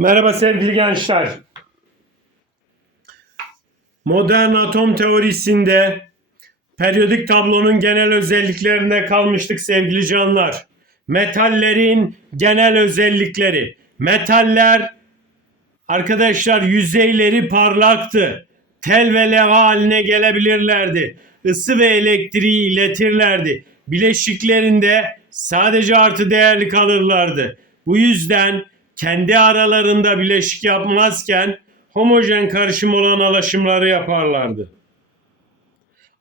Merhaba sevgili gençler. Modern atom teorisinde periyodik tablonun genel özelliklerine kalmıştık sevgili canlar. Metallerin genel özellikleri. Metaller arkadaşlar yüzeyleri parlaktı. Tel ve leva haline gelebilirlerdi. Isı ve elektriği iletirlerdi. Bileşiklerinde sadece artı değerli kalırlardı. Bu yüzden kendi aralarında bileşik yapmazken homojen karışım olan alaşımları yaparlardı.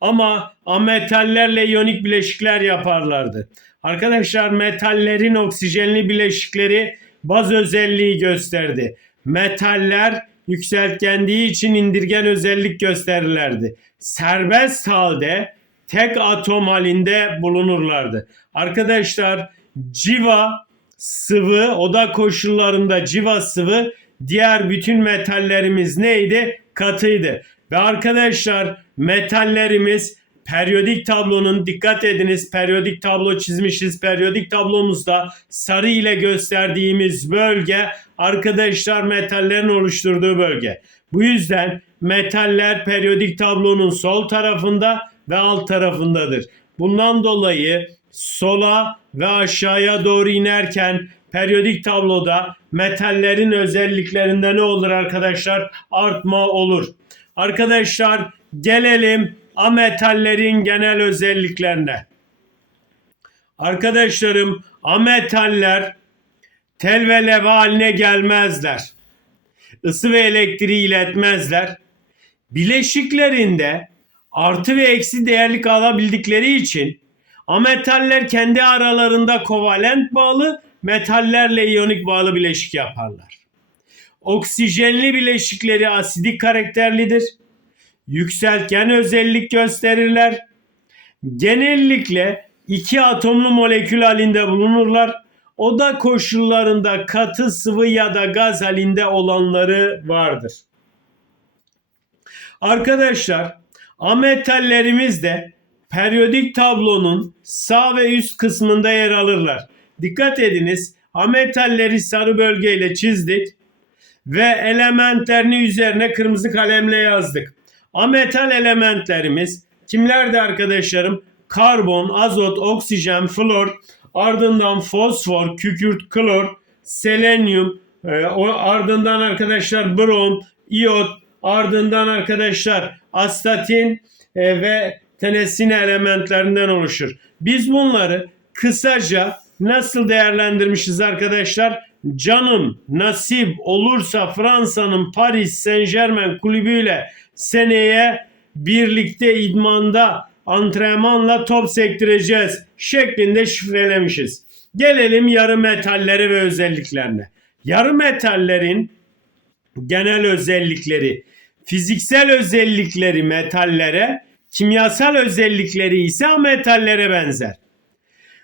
Ama ametallerle iyonik bileşikler yaparlardı. Arkadaşlar metallerin oksijenli bileşikleri baz özelliği gösterdi. Metaller yükseltgendiği için indirgen özellik gösterirlerdi. Serbest halde tek atom halinde bulunurlardı. Arkadaşlar civa sıvı oda koşullarında civa sıvı diğer bütün metallerimiz neydi? Katıydı. Ve arkadaşlar metallerimiz periyodik tablonun dikkat ediniz periyodik tablo çizmişiz. Periyodik tablomuzda sarı ile gösterdiğimiz bölge arkadaşlar metallerin oluşturduğu bölge. Bu yüzden metaller periyodik tablonun sol tarafında ve alt tarafındadır. Bundan dolayı sola ve aşağıya doğru inerken periyodik tabloda metallerin özelliklerinde ne olur arkadaşlar? Artma olur. Arkadaşlar gelelim ametallerin genel özelliklerine. Arkadaşlarım ametaller tel ve leva haline gelmezler. Isı ve elektriği iletmezler. Bileşiklerinde artı ve eksi değerlik alabildikleri için ametaller kendi aralarında kovalent bağlı, metallerle iyonik bağlı bileşik yaparlar. Oksijenli bileşikleri asidik karakterlidir. Yükseltgen özellik gösterirler. Genellikle iki atomlu molekül halinde bulunurlar. Oda koşullarında katı sıvı ya da gaz halinde olanları vardır. Arkadaşlar ametallerimiz de periyodik tablonun sağ ve üst kısmında yer alırlar. Dikkat ediniz ametalleri sarı bölgeyle çizdik ve elementlerini üzerine kırmızı kalemle yazdık. Ametal elementlerimiz kimlerdi arkadaşlarım? Karbon, azot, oksijen, flor, ardından fosfor, kükürt, klor, selenyum, e, ardından arkadaşlar brom, iot, ardından arkadaşlar astatin e, ve tenesine elementlerinden oluşur. Biz bunları kısaca nasıl değerlendirmişiz arkadaşlar? Canım nasip olursa Fransa'nın Paris Saint Germain kulübüyle seneye birlikte idmanda antrenmanla top sektireceğiz şeklinde şifrelemişiz. Gelelim yarı metallere ve özelliklerine. Yarı metallerin genel özellikleri, fiziksel özellikleri metallere, kimyasal özellikleri ise ametallere benzer.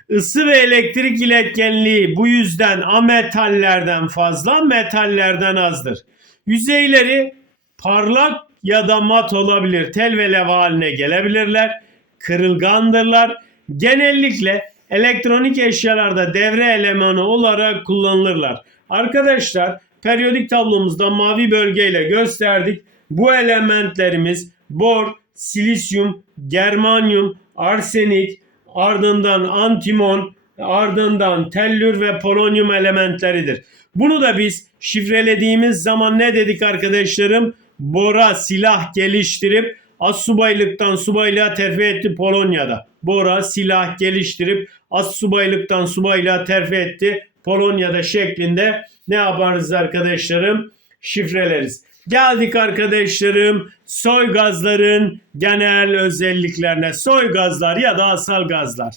Isı ve elektrik iletkenliği bu yüzden ametallerden fazla, metallerden azdır. Yüzeyleri parlak ya da mat olabilir. Tel ve leva haline gelebilirler. Kırılgandırlar. Genellikle elektronik eşyalarda devre elemanı olarak kullanılırlar. Arkadaşlar periyodik tablomuzda mavi bölgeyle gösterdik. Bu elementlerimiz bor, silisyum, germanyum, arsenik, ardından antimon, ardından tellür ve polonyum elementleridir. Bunu da biz şifrelediğimiz zaman ne dedik arkadaşlarım? Bora silah geliştirip assubaylıktan subaylığa terfi etti Polonya'da. Bora silah geliştirip assubaylıktan subaylığa terfi etti Polonya'da şeklinde ne yaparız arkadaşlarım? Şifreleriz. Geldik arkadaşlarım soy gazların genel özelliklerine. Soy gazlar ya da asal gazlar.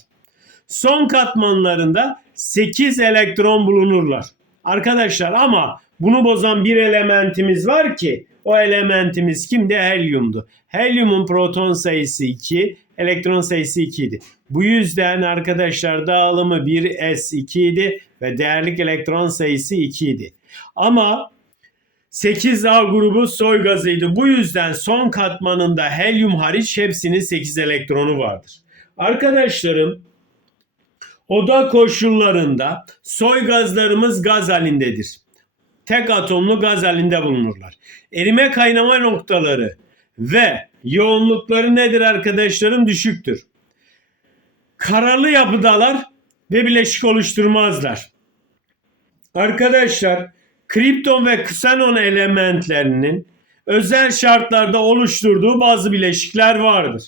Son katmanlarında 8 elektron bulunurlar. Arkadaşlar ama bunu bozan bir elementimiz var ki o elementimiz kimdi? Helyumdu. Helyumun proton sayısı 2, elektron sayısı 2 idi. Bu yüzden arkadaşlar dağılımı 1s2 idi ve değerlik elektron sayısı 2 idi. Ama 8A grubu soy gazıydı. Bu yüzden son katmanında helyum hariç hepsinin 8 elektronu vardır. Arkadaşlarım oda koşullarında soy gazlarımız gaz halindedir. tek atomlu gaz halinde bulunurlar. Erime kaynama noktaları ve yoğunlukları nedir arkadaşlarım? Düşüktür. Karalı yapıdalar ve bileşik oluşturmazlar. Arkadaşlar kripton ve ksenon elementlerinin özel şartlarda oluşturduğu bazı bileşikler vardır.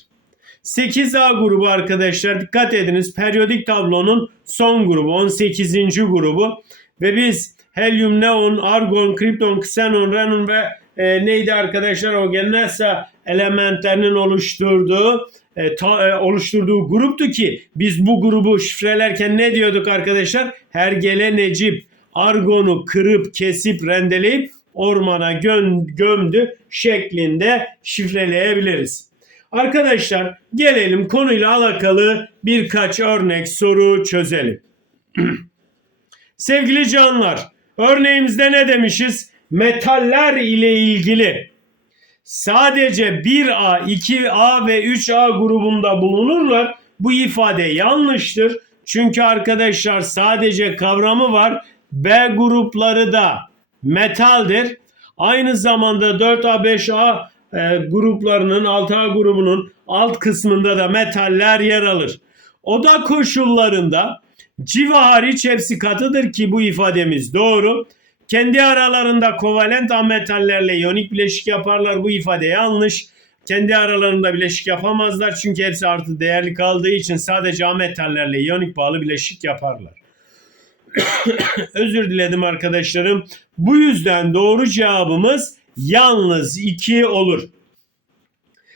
8A grubu arkadaşlar dikkat ediniz periyodik tablonun son grubu 18. grubu ve biz helyum, neon, argon, kripton, ksenon, renon ve e, neydi arkadaşlar o NASA elementlerinin oluşturduğu e, ta, e, oluşturduğu gruptu ki biz bu grubu şifrelerken ne diyorduk arkadaşlar? Hergele Necip argonu kırıp kesip rendeleyip ormana göm, gömdü şeklinde şifreleyebiliriz. Arkadaşlar gelelim konuyla alakalı birkaç örnek soru çözelim. Sevgili canlar, örneğimizde ne demişiz? Metaller ile ilgili sadece 1A, 2A ve 3A grubunda bulunurlar. Bu ifade yanlıştır. Çünkü arkadaşlar sadece kavramı var. B grupları da metaldir. Aynı zamanda 4A, 5A e, gruplarının 6A grubunun alt kısmında da metaller yer alır. Oda koşullarında civa hariç hepsi katıdır ki bu ifademiz doğru. Kendi aralarında kovalent ametallerle iyonik bileşik yaparlar. Bu ifade yanlış. Kendi aralarında bileşik yapamazlar çünkü hepsi artı değerli kaldığı için sadece ametallerle iyonik bağlı bileşik yaparlar. Özür diledim arkadaşlarım. Bu yüzden doğru cevabımız yalnız 2 olur.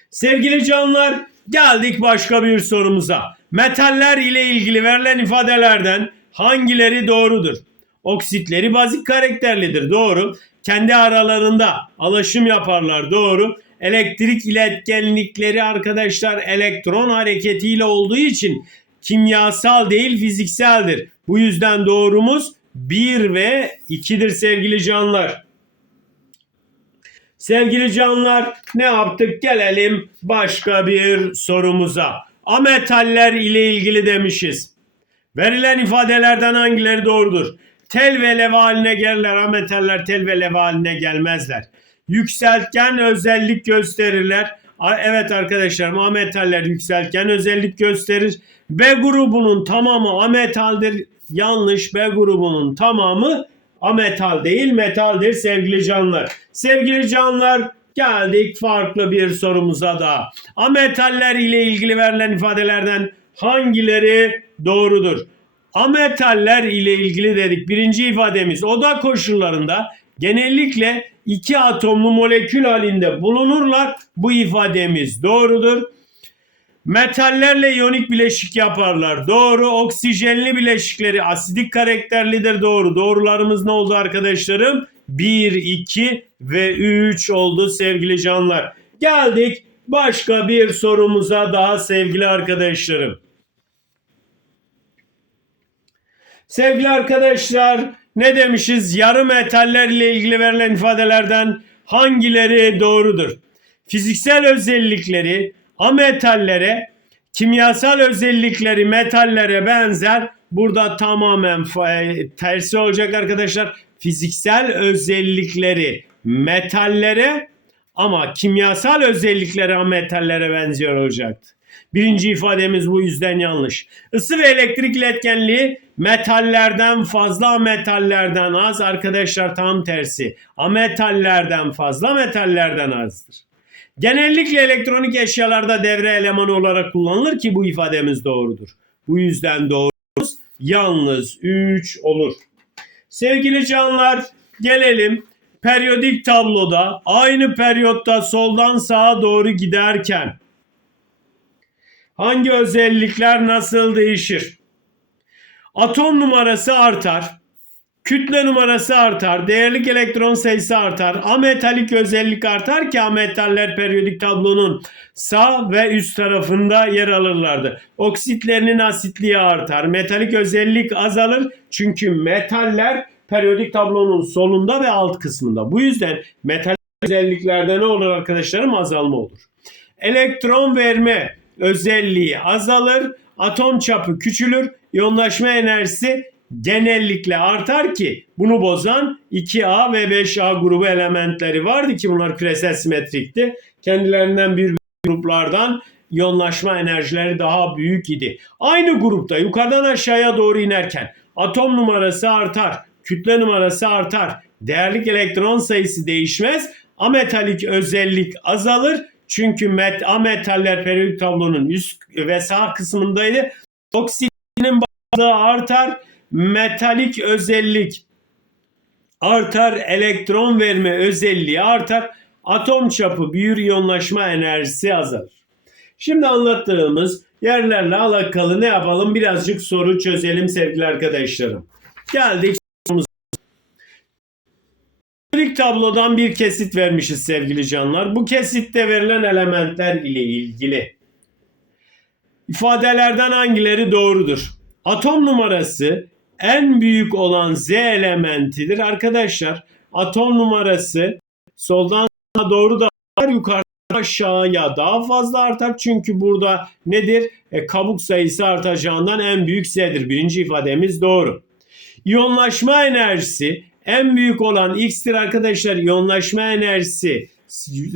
Sevgili canlar geldik başka bir sorumuza. Metaller ile ilgili verilen ifadelerden hangileri doğrudur? Oksitleri bazik karakterlidir doğru. Kendi aralarında alaşım yaparlar doğru. Elektrik iletkenlikleri arkadaşlar elektron hareketiyle olduğu için kimyasal değil fizikseldir. Bu yüzden doğrumuz 1 ve 2'dir sevgili canlar. Sevgili canlar ne yaptık? Gelelim başka bir sorumuza. Ametaller ile ilgili demişiz. Verilen ifadelerden hangileri doğrudur? Tel ve leva haline gelirler. Ametaller tel ve leva haline gelmezler. Yükseltgen özellik gösterirler. Evet arkadaşlar ametaller yükseltgen özellik gösterir. B grubunun tamamı ametaldir. Yanlış B grubunun tamamı ametal değil metaldir sevgili canlar. Sevgili canlar geldik farklı bir sorumuza da. Ametaller ile ilgili verilen ifadelerden hangileri doğrudur? Ametaller ile ilgili dedik. Birinci ifademiz oda koşullarında genellikle iki atomlu molekül halinde bulunurlar. Bu ifademiz doğrudur. Metallerle iyonik bileşik yaparlar. Doğru. Oksijenli bileşikleri asidik karakterlidir. Doğru. Doğrularımız ne oldu arkadaşlarım? 1, 2 ve 3 oldu sevgili canlar. Geldik başka bir sorumuza daha sevgili arkadaşlarım. Sevgili arkadaşlar ne demişiz? Yarı metaller ile ilgili verilen ifadelerden hangileri doğrudur? Fiziksel özellikleri ametallere, kimyasal özellikleri metallere benzer. Burada tamamen fa- tersi olacak arkadaşlar. Fiziksel özellikleri metallere ama kimyasal özellikleri ametallere benziyor olacaktı. Birinci ifademiz bu yüzden yanlış. Isı ve elektrik iletkenliği metallerden fazla metallerden az arkadaşlar tam tersi. Ametallerden fazla metallerden azdır. Genellikle elektronik eşyalarda devre elemanı olarak kullanılır ki bu ifademiz doğrudur. Bu yüzden doğrumuz yalnız 3 olur. Sevgili canlar gelelim periyodik tabloda aynı periyotta soldan sağa doğru giderken hangi özellikler nasıl değişir? Atom numarası artar. Kütle numarası artar, değerlik elektron sayısı artar, ametalik özellik artar ki ametaller periyodik tablonun sağ ve üst tarafında yer alırlardı. Oksitlerinin asitliği artar, metalik özellik azalır çünkü metaller periyodik tablonun solunda ve alt kısmında. Bu yüzden metalik özelliklerde ne olur arkadaşlarım? Azalma olur. Elektron verme özelliği azalır, atom çapı küçülür, iyonlaşma enerjisi genellikle artar ki bunu bozan 2A ve 5A grubu elementleri vardı ki bunlar küresel simetrikti. Kendilerinden bir gruplardan iyonlaşma enerjileri daha büyük idi. Aynı grupta yukarıdan aşağıya doğru inerken atom numarası artar, kütle numarası artar, değerlik elektron sayısı değişmez, ametalik özellik azalır. Çünkü met, ametaller periyodik tablonun üst ve sağ kısmındaydı. Oksijinin bazlığı artar, metalik özellik artar, elektron verme özelliği artar, atom çapı büyür, iyonlaşma enerjisi azalır. Şimdi anlattığımız yerlerle alakalı ne yapalım? Birazcık soru çözelim sevgili arkadaşlarım. Geldik. İlk tablodan bir kesit vermişiz sevgili canlar. Bu kesitte verilen elementler ile ilgili ifadelerden hangileri doğrudur? Atom numarası en büyük olan Z elementidir. Arkadaşlar atom numarası soldan sağa doğru da var, yukarıdan aşağıya daha fazla artar. Çünkü burada nedir? E, kabuk sayısı artacağından en büyük Z'dir. Birinci ifademiz doğru. İyonlaşma enerjisi en büyük olan X'tir arkadaşlar. İyonlaşma enerjisi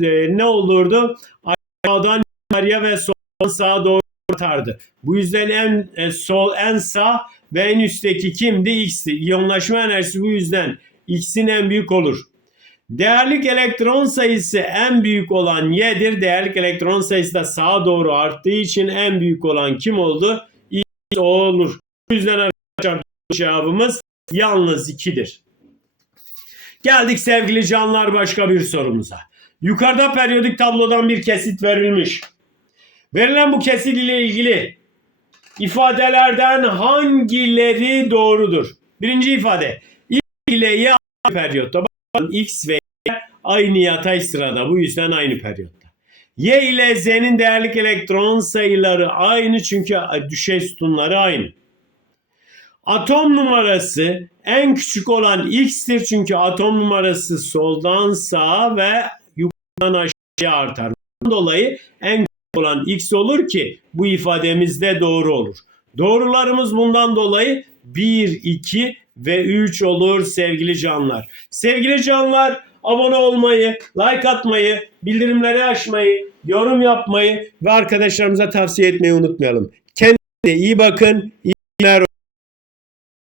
e, ne olurdu? Aşağıdan yukarıya ve soldan sağa doğru artardı. Bu yüzden en e, sol en sağ ve en üstteki kimdi? X'ti. İyonlaşma enerjisi bu yüzden X'in en büyük olur. Değerlik elektron sayısı en büyük olan Y'dir. Değerlik elektron sayısı da sağa doğru arttığı için en büyük olan kim oldu? X olur. Bu yüzden arkadaşlar cevabımız yalnız 2'dir. Geldik sevgili canlar başka bir sorumuza. Yukarıda periyodik tablodan bir kesit verilmiş. Verilen bu kesit ile ilgili ifadelerden hangileri doğrudur? Birinci ifade. X ile Y aynı periyotta. X ve Y aynı yatay sırada. Bu yüzden aynı periyotta. Y ile Z'nin değerlik elektron sayıları aynı çünkü düşey sütunları aynı. Atom numarası en küçük olan X'tir çünkü atom numarası soldan sağa ve yukarıdan aşağıya artar. Dolayı en küçük olan X olur ki bu ifademizde doğru olur. Doğrularımız bundan dolayı 1, 2 ve 3 olur sevgili canlar. Sevgili canlar abone olmayı, like atmayı, bildirimleri açmayı, yorum yapmayı ve arkadaşlarımıza tavsiye etmeyi unutmayalım. Kendinize iyi bakın. İyi günler.